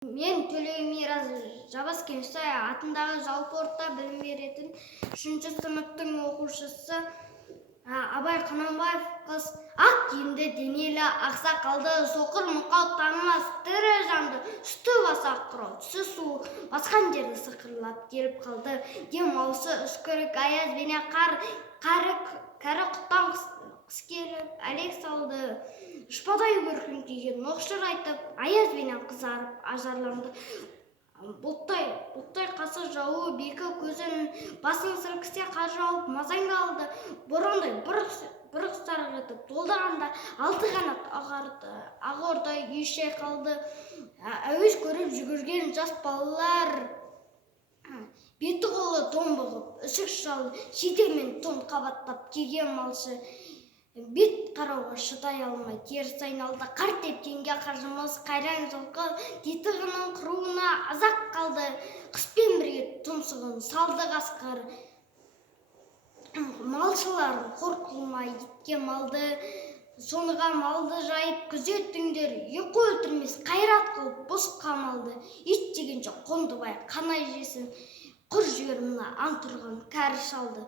Мен Төлемираз Жабаскенсай атындағы жалпы орта білім беретін 3-ші сыныптың оқушысы Абай Қананбаев қыз ақ киімді денелі ақсақалды соқыр мылқау танымас тірі жанды үсті баса құрау түсі суық басқан жерді сықырлап келіп қалды. Демалысы үскірік аяз бене кәрі құттан қыс келіп әлек салды. Ұшпадай көркін киген ноқшыр айтып аяз бенен қызарып ажарланды. Бұлттай қасы жауы бекі көзін басын сіркісе қар жауып мазаңды алды. Борандай бұрық сарық етіп толдырғанда алты қанат ағордай үй қалды. Әуес көріп жүгірген жас балалар беті қолы тон бұғып үсік шалды. Шетемен тон қабаттап киген малшы бет қарауға шыдай алмай теріс айналды. Қар тепкенге қажымыз қайран жылқы титығының құруына азақ қалды. Қыспен бірге тұмсығын салды қасқыр. Малшыларын қор қылмай итке малды, соныға малды жайып күзеттіңдер. Ұйқы өлтірмес қайрат қылып бос қамалды. Ит жегенше Қондыбай қанай жесін, құр жібер мына ант ұрған кәрі шалды.